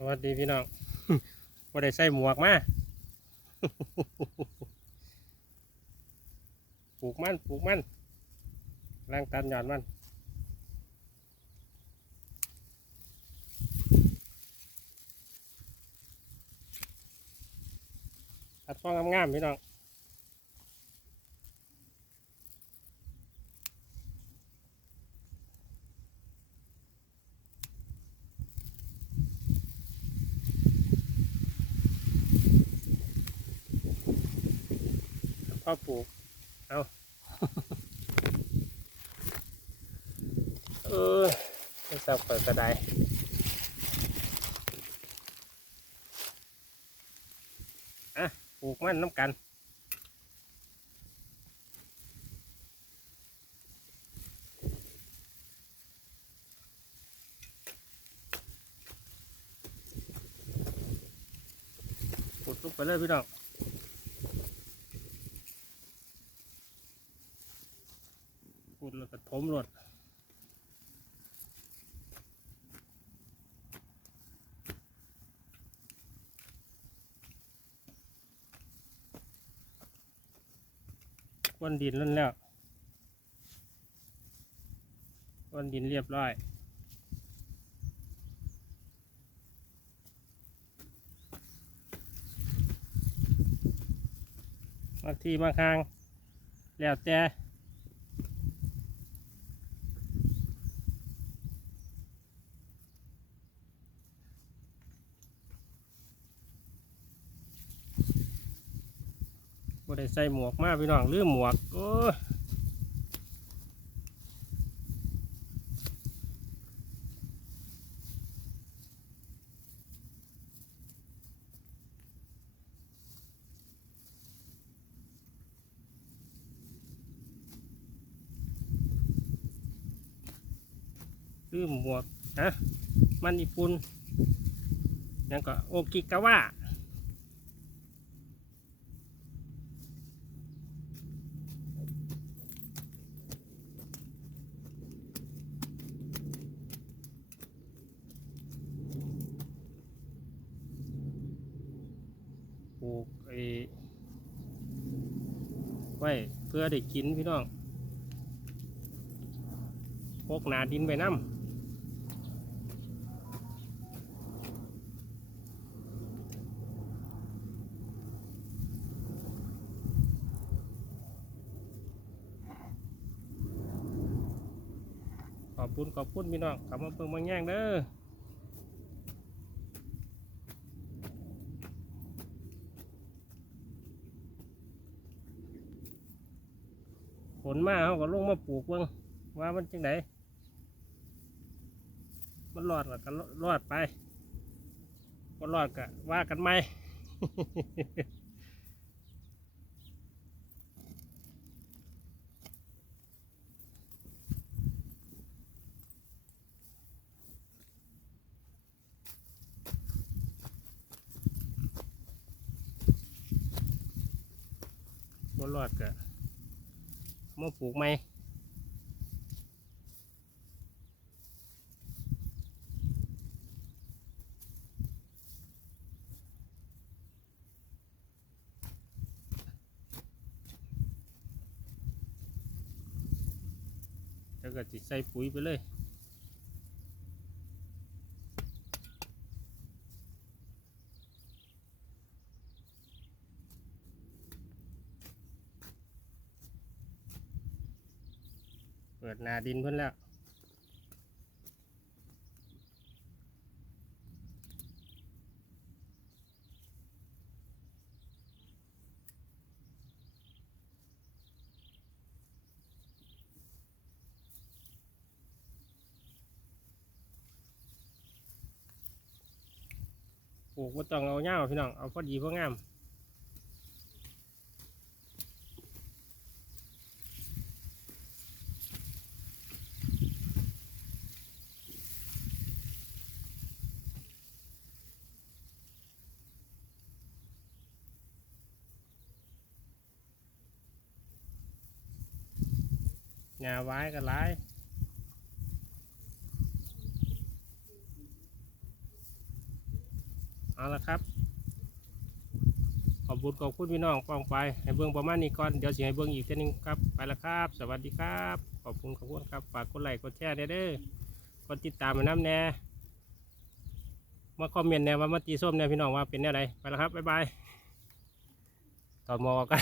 สวัสดีพี่น้องว่าได้ใส่หมวกมาปลูกมันปลูกมันร่างตันหย่อนมันตัดฟองงามๆพี่น้อง พ่อปลูก เอาเออไม่ทราบเปิดกระไดอะปลูกมันน้ำกันปลูกลุกไปเลยพี่น้อง พูดแล้วก็ถมรถ วันดินล้นแล้ววันดินเรียบร้อยบางทีบางครั้งแล้วแต่ บ่ได้ใส่หมวกมาพี่น้องลืมหมวกโอ้ยลืมหมวกฮะมันญี่ปุ่นยังก็โอกิกาวะ ปลูกไอ้ไว้เพื่อได้กินพี่น้องพกหนาดินไปน้ำขอบคุณขอบคุณพี่น้องกลับมาเพิ่งมาแย่งเด้อ ฝนมาเขาก็ลงมาปลูกเบิ่งว่ามันจังไดมันรอดก็รอดไปก็รอดก็ว่ากันไหมบ่รอดก็ มาปลูกใหม่แล้วก็จิใส่ปุ๋ยไปเลย ปิดนาดินเพิ่นแล้วปลูกว่าต้องเอาเงาพี่น้อง เอาพอดีพองาม หญ้าไว้ก็หลายเอาละครับ ขอบคุณขอบคุณพี่น้องปองไป ให้เบิ่งประมาณนี้ก่อน เดี๋ยวสิให้เบิ่งอีกเท่านึงครับ ไปละครับ สวัสดีครับ ขอบคุณขอบคุณครับ ฝากกดไลค์กดแชร์เด้อกดติดตามมาน้ำแน่มาคอมเมนต์แน่ว่ามาตีส้มแน่พี่น้องว่าเป็นแน่ใดไปแล้วครับ บ๊ายบาย ต่อมอกัน